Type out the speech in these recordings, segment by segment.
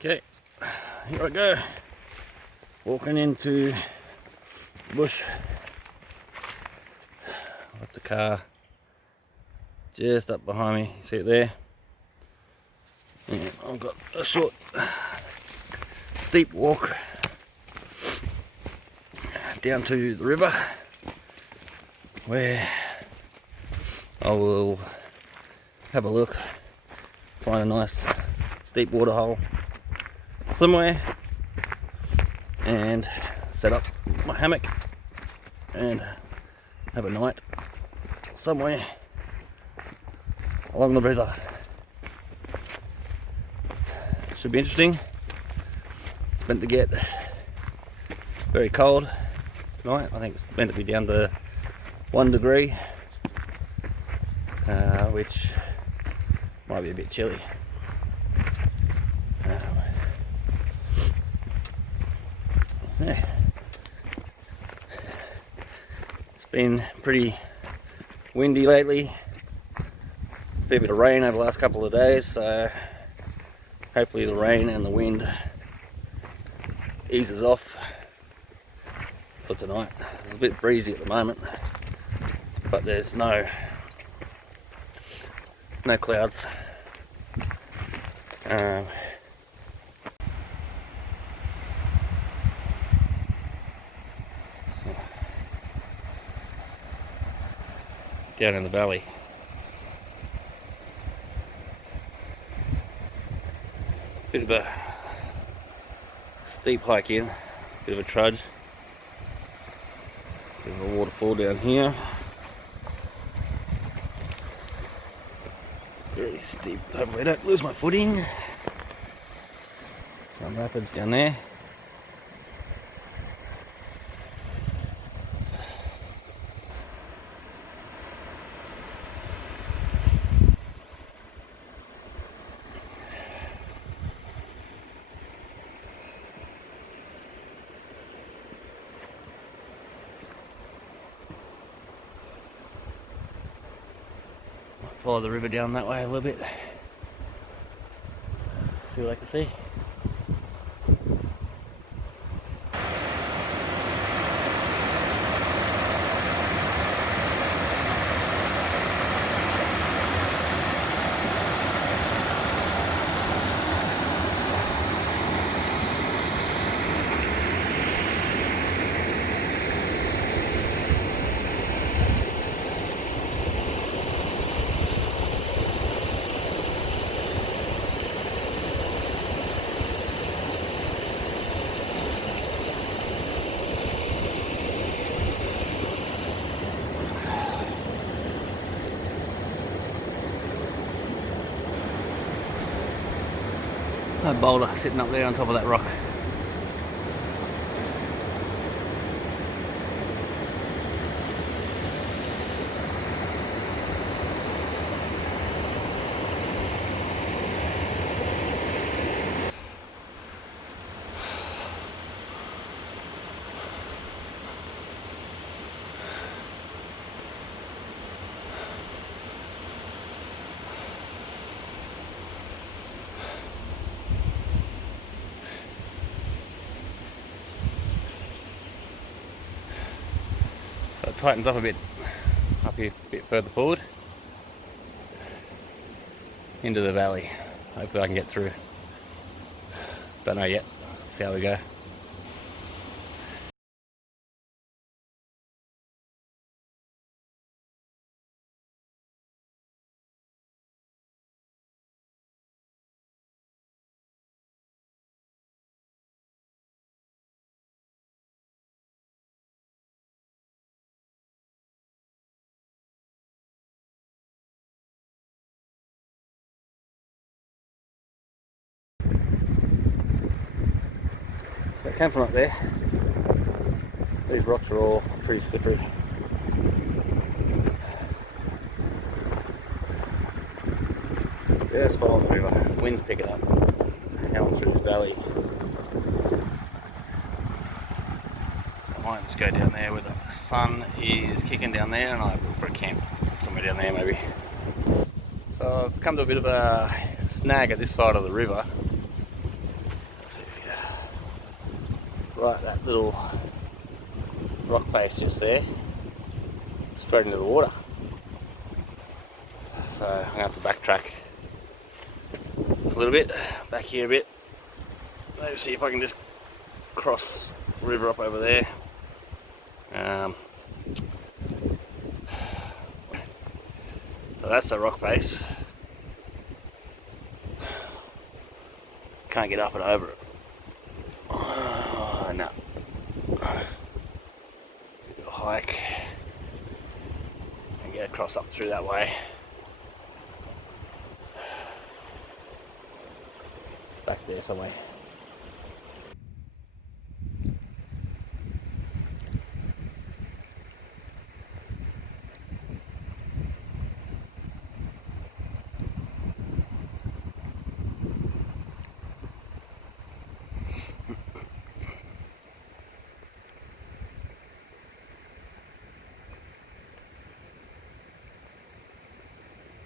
Okay, here I go, walking into the bush. That's the car just up behind me, see it there? And I've got a short, steep walk down to the river where I will have a look, find a nice deep water hole somewhere and set up my hammock and have a night somewhere along the river. Should be interesting. It's meant to get very cold tonight. I think it's meant to be down to 1 degree, which might be a bit chilly. Yeah. It's been pretty windy lately. A fair bit of rain over the last couple of days, so hopefully the rain and the wind eases off for tonight. It's a bit breezy at the moment, but there's no clouds. Down in the valley. Bit of a steep hike in, bit of a trudge. Bit of a waterfall down here. Very steep, hopefully I don't lose my footing. Some rapids down there. Follow the river down that way a little bit. See what I can see. A boulder sitting up there on top of that rock. So it tightens up a bit up here, a bit further forward into the valley. Hopefully I can get through. Don't know yet. See how we go. So it came from up there. These rocks are all pretty slippery. Just following the river. Wind's picking up. Howling through this valley. I might just go down there where the sun is kicking down there, and I'll look for a camp somewhere down there maybe. So I've come to a bit of a snag at this side of the river. Right, that little rock face just there, straight into the water. So I'm going to have to backtrack a little bit, back here a bit. Maybe see if I can just cross the river up over there. So that's the rock face. Can't get up and over it. Oh, no. A hike and get across up through that way. Back there somewhere.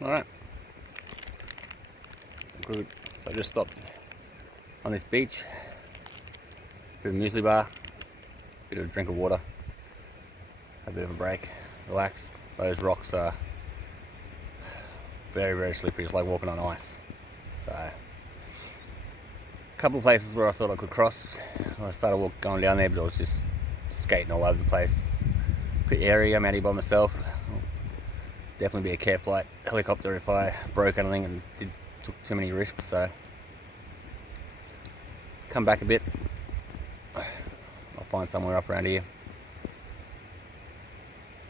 Alright, good. So I just stopped on this beach, bit of a muesli bar, bit of a drink of water, a bit of a break, relax. Those rocks are very, very slippery, it's like walking on ice. So, a couple of places where I thought I could cross. I started going down there, but I was just skating all over the place. Pretty airy, I'm out here by myself. Definitely be a care flight helicopter if I broke anything and took too many risks. So come back a bit, I'll find somewhere up around here.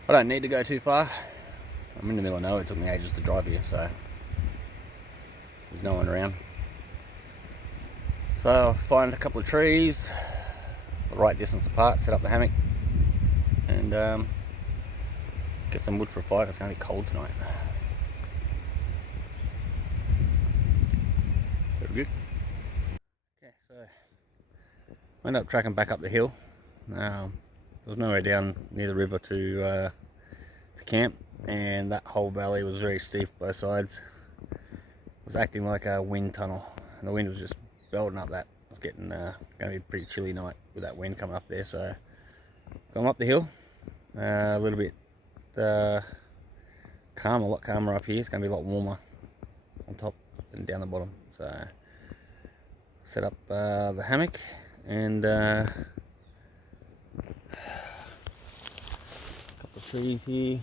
I don't need to go too far. I'm in the middle of nowhere. It took me ages to drive here, so there's no one around. So I'll find a couple of trees the right distance apart, set up the hammock, and get some wood for a fire. It's going to be cold tonight. Very good. Okay, so I ended up tracking back up the hill. There was nowhere down near the river to camp, and that whole valley was very steep both sides. It was acting like a wind tunnel, and the wind was just belting up that. It was getting going to be a pretty chilly night with that wind coming up there. So going up the hill, a little bit calm, a lot calmer up here. It's going to be a lot warmer on top than down the bottom. So set up the hammock and a couple of trees here.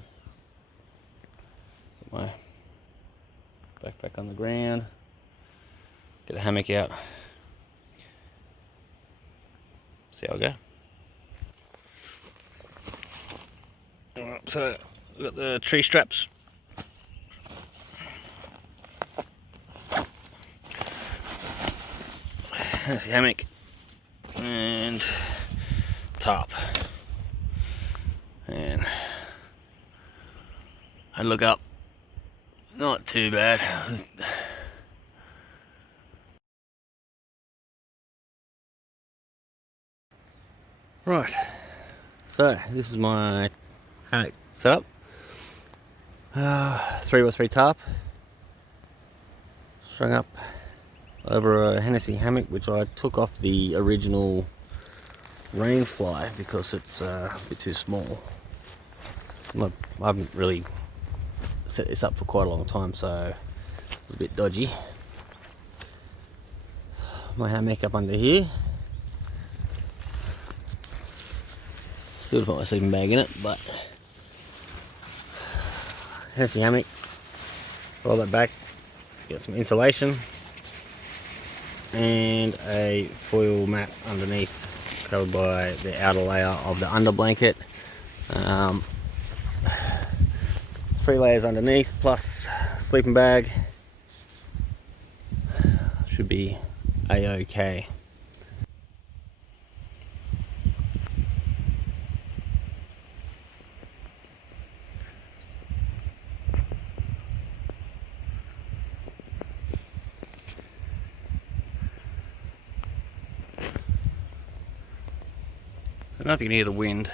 Put my backpack on the ground. Get the hammock out. See how I go. Alright, so we've got the tree straps. There's the hammock and tarp. And I look up, not too bad. Right, so this is my hammock setup. 3x3 tarp, strung up over a Hennessy hammock, which I took off the original Rainfly because it's a bit too small. I haven't really set this up for quite a long time, so it's a bit dodgy. My hammock up under here. Still got my sleeping bag in it, but here's the hammock. Roll that back, get some insulation and a foil mat underneath, covered by the outer layer of the under blanket. 3 layers underneath plus sleeping bag. Should be a-okay. I don't know if you can hear the wind,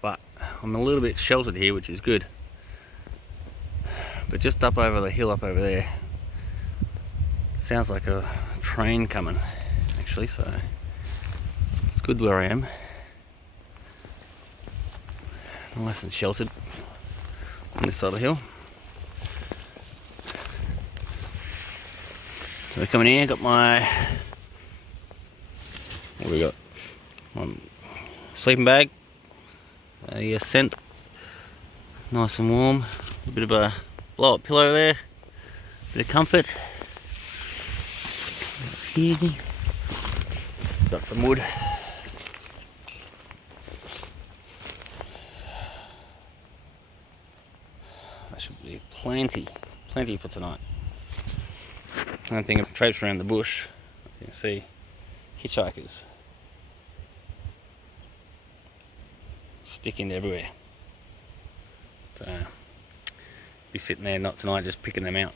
but I'm a little bit sheltered here, which is good. But just up over the hill up over there, it sounds like a train coming actually, so let's good where I am. Nice and sheltered on this side of the hill. So we're coming in, got my, what we got? My sleeping bag, a scent, nice and warm, a bit of a blow up pillow there, bit of comfort. Got some wood. That should be plenty for tonight. One thing of traipse around the bush, you can see hitchhikers sticking everywhere. So, be sitting there not tonight, just picking them out.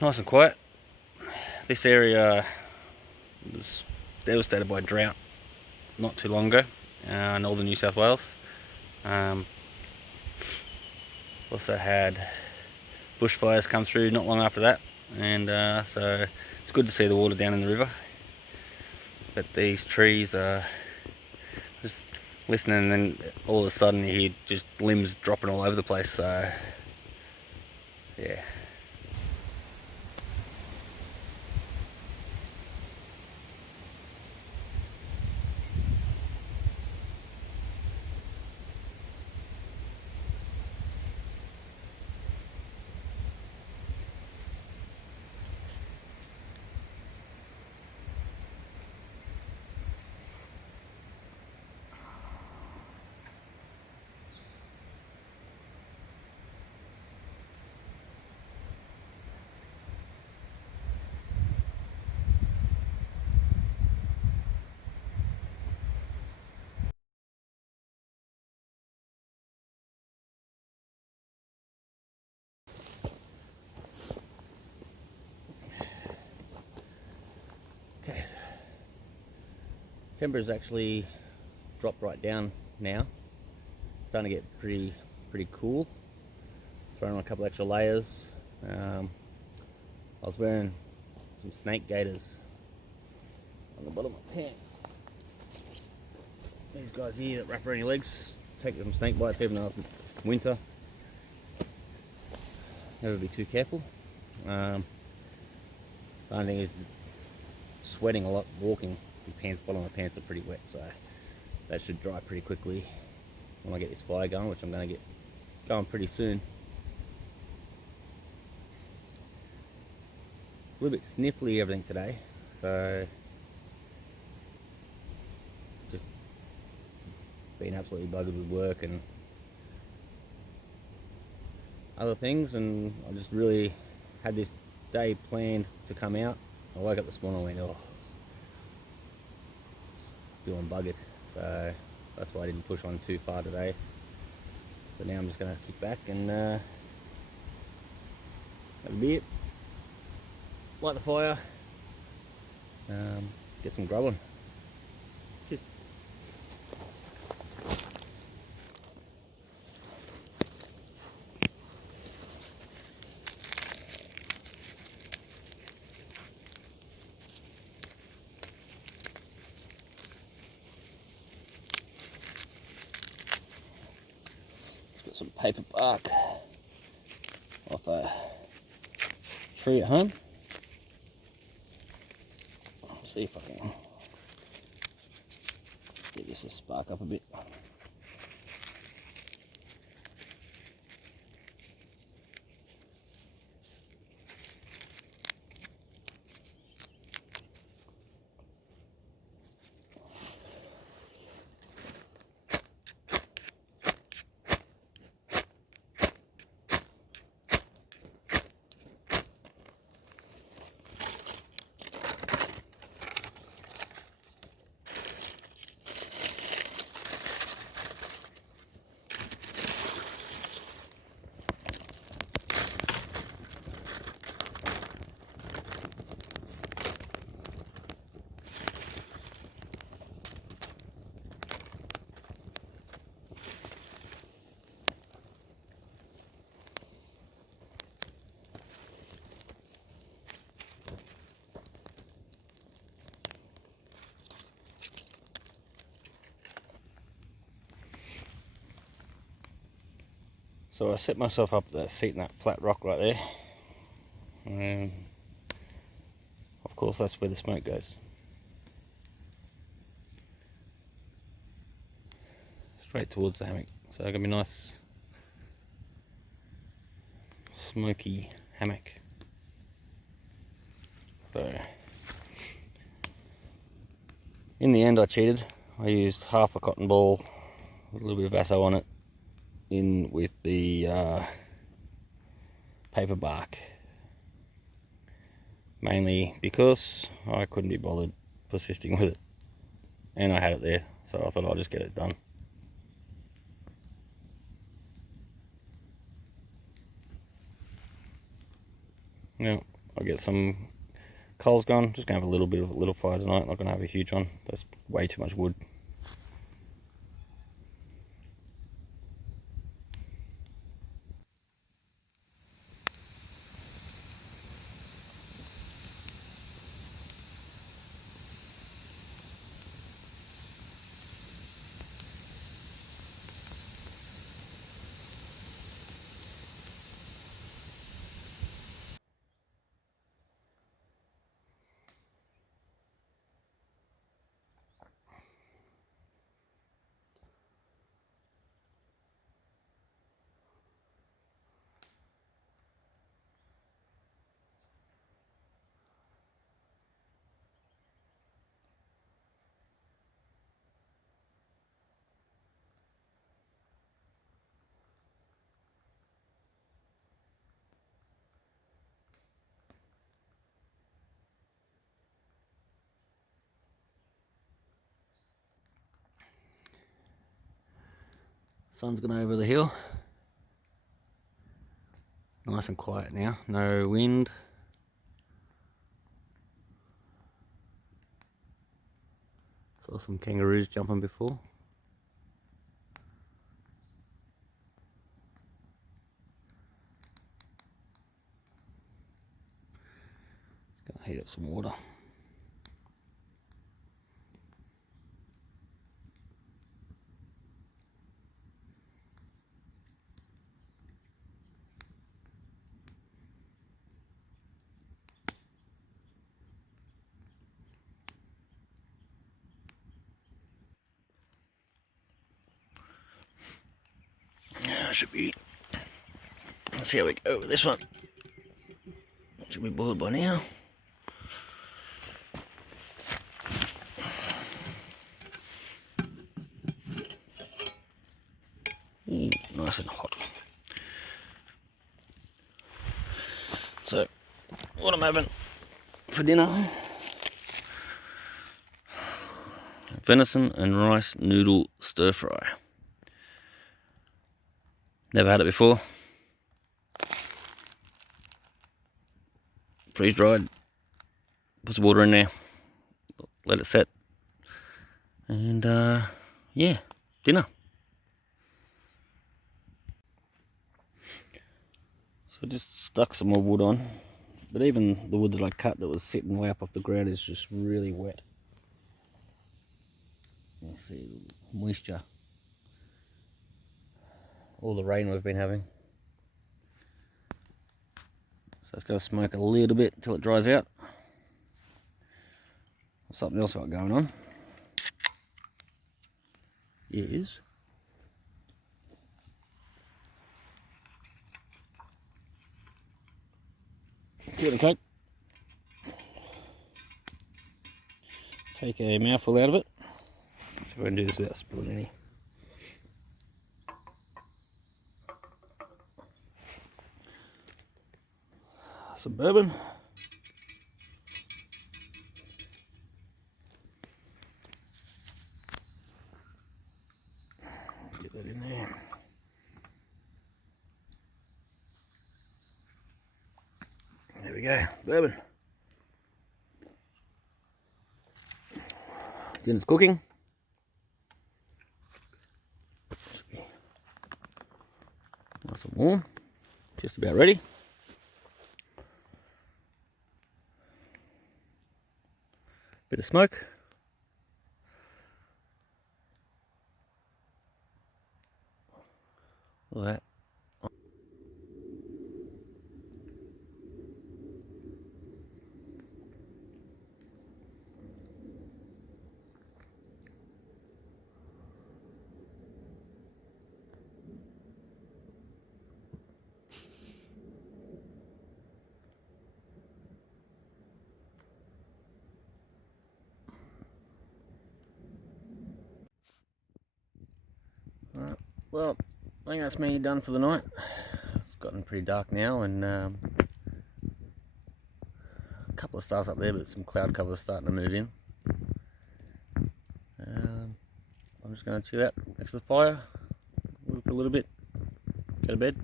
Nice and quiet. This area was devastated by drought not too long ago, northern New South Wales. Also had bushfires come through not long after that, and so it's good to see the water down in the river. But these trees are just listening, and then all of a sudden you hear just limbs dropping all over the place. So yeah. Okay. Temperature's actually dropped right down now. It's starting to get pretty cool. Throwing on a couple extra layers. I was wearing some snake gaiters on the bottom of my pants. These guys here that wrap around your legs, take some snake bites even though it's winter. Never be too careful. The only thing is sweating a lot walking. The pants, bottom of my pants are pretty wet, so that should dry pretty quickly when I get this fire going, which I'm going to get going pretty soon. A little bit sniffly everything today, so just been absolutely buggered with work and other things, and I just really had this day planned to come out. I woke up this morning and went, oh, feeling buggered, so that's why I didn't push on too far today. So now I'm just going to kick back and have a beer, light the fire, get some grub on. Cheers. Got some paper bark off a tree at home. See if I can get this to spark up a bit. So I set myself up that seat in that flat rock right there, and of course that's where the smoke goes. Straight towards the hammock. So it's gonna be nice smoky hammock. So in the end I cheated. I used half a cotton ball with a little bit of Vaso on it, in with the paper bark, mainly because I couldn't be bothered persisting with it, and I had it there, so I thought I'll just get it done. Now I'll get some coals gone. Just gonna have a little bit of a little fire tonight. Not gonna have a huge one. That's way too much wood. Sun's gone over the hill. Nice and quiet now, no wind. Saw some kangaroos jumping before. Gonna heat up some water. Yeah, should be. Let's see how we go with this one. Should be boiled by now. Ooh, nice and hot. So, what I'm having for dinner: venison and rice noodle stir fry. Never had it before. Freeze dried. Put some water in there. Let it set. And yeah, dinner. So I just stuck some more wood on. But even the wood that I cut that was sitting way up off the ground is just really wet. You see the moisture. All the rain we've been having. So it's going to smoke a little bit until it dries out. Something else I've got going on is tea and coke. Take a mouthful out of it. So we're going to do this without spilling any. Some bourbon. Get that in there. There we go, bourbon. Dinner's cooking. Should be nice and warm. Just about ready. Bit of smoke. Look at that. well, I think that's me done for the night. It's gotten pretty dark now, and a couple of stars up there, but some cloud cover starting to move in. I'm just going to chill out next to the fire, look a little bit, go to bed,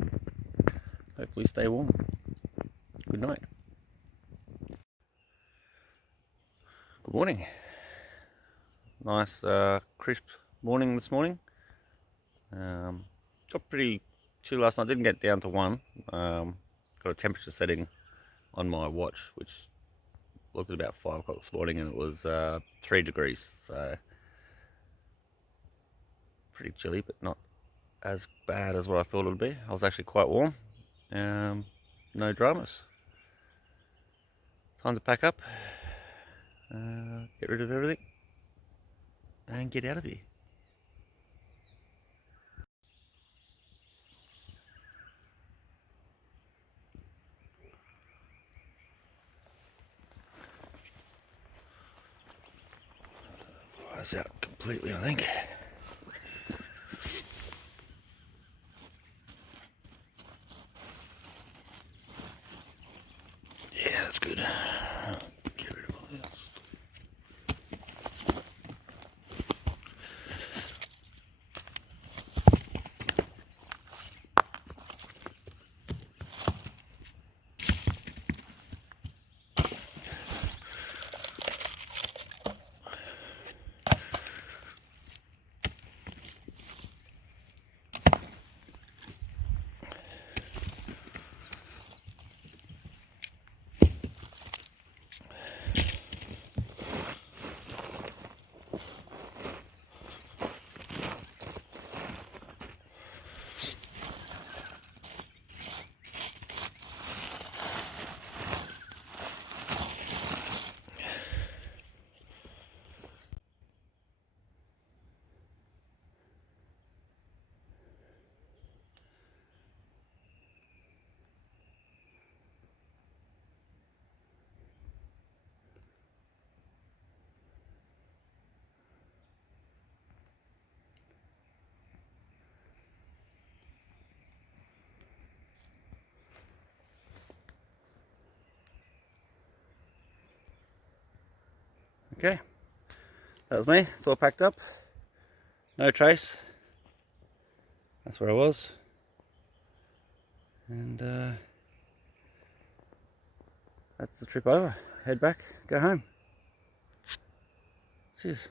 hopefully stay warm. Good night. Good morning. Nice crisp morning this morning. Got pretty chill last night, didn't get down to 1. Got a temperature setting on my watch, which looked at about 5 o'clock this morning, and it was 3 degrees, so pretty chilly, but not as bad as what I thought it would be. I was actually quite warm. No dramas. Time to pack up, get rid of everything, and get out of here. Fire's out completely, I think. Yeah, that's good. Get rid of all this. Okay, that was me. It's all packed up. No trace. That's where I was. And that's the trip over. Head back, go home. Cheers.